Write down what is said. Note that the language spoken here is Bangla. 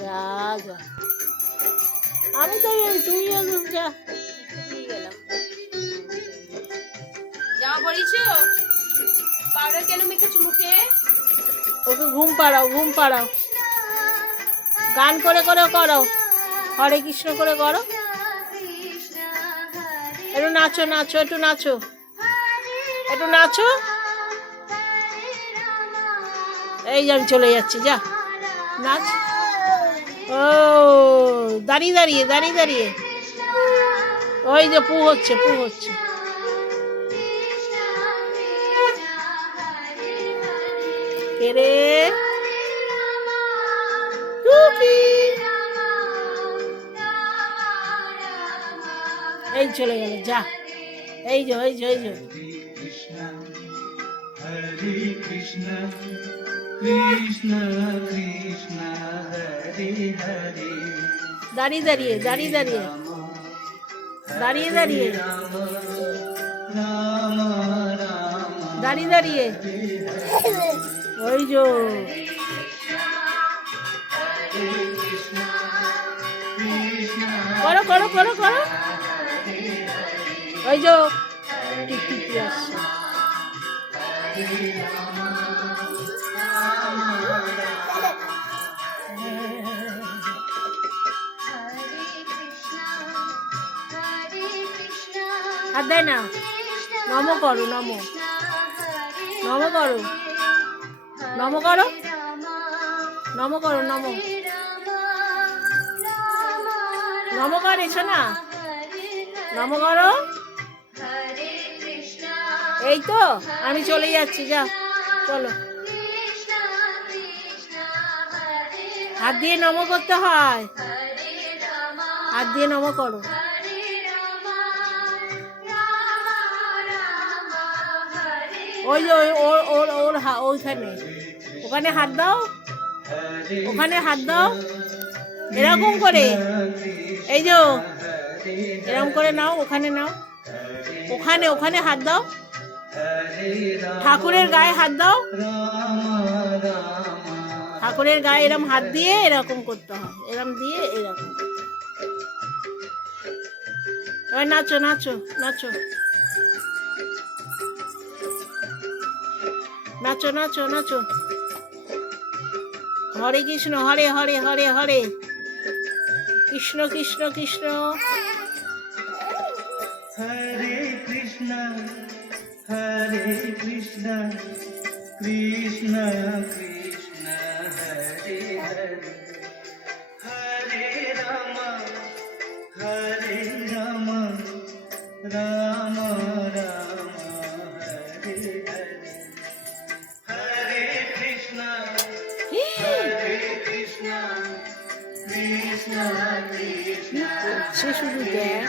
যা যা, আমি তো তুই যা জামা পরিয়েছো? পাউডার কেন মেখেছো মুখে? ওকে ঘুম পাড়াও, ঘুম পাড়াও, গান করে করে করো, হরে কৃষ্ণ করে করো, একটু নাচো নাচো, একটু নাচো, একটু নাচো। এই যে আমি চলে যাচ্ছি, যা নাচ। ও দাঁড়িয়ে দাঁড়িয়ে, দাঁড়িয়ে দাঁড়িয়ে, ওই যে পু হচ্ছে, পু হচ্ছে। কে রে? টুকি। এই চলে গেল, যা। এই যে, এই যে, এই যে। হরে কৃষ্ণ কৃষ্ণ কৃষ্ণ হরে হরে। দাঁড়িয়ে দাঁড়িয়ে, দাঁড়িয়ে দাঁড়িয়ে, দাঁড়িয়ে দাঁড়িয়ে, রাম রাম দাঁড়িয়ে দাঁড়িয়ে, ওই যে করো করো করো করো, ওই যে টিকটিকি আসছে। হাত দেয় না, নম করো, নম, নম করো, নম করো, নম করো, নম, নম করেছো না, নম করো। এই তো আমি চলে যাচ্ছি, যা চলো। হাত দিয়ে নম করতে হয়, হাত দিয়ে নম করো। ওই যে ওর ওর ওর ওইখানে, ওখানে হাত দাও, ওখানে হাত দাও, এরকম করে, এই যে এরকম করে নাও, ওখানে নাও, ওখানে, ওখানে হাত দাও, ঠাকুরের গায়ে হাত দাও, ঠাকুরের গায়ে এরকম হাত দিয়ে এরকম করতে হয়, এরকম দিয়ে এরকম করতে হয়। এবার নাচো নাচো নাচো, নাচো নাচো নাচো। হরে কৃষ্ণ, হরে হরে হরে হরে কৃষ্ণ কৃষ্ণ কৃষ্ণ হরে কৃষ্ণ হরে কৃষ্ণ কৃষ্ণ কৃষ্ণ হরে হরে। হরে রাম হরে রাম রাম রাম হরে হরে। হরে কৃষ্ণ হরে কৃষ্ণ কৃষ্ণ কৃষ্ণ সে শুধু দেখ।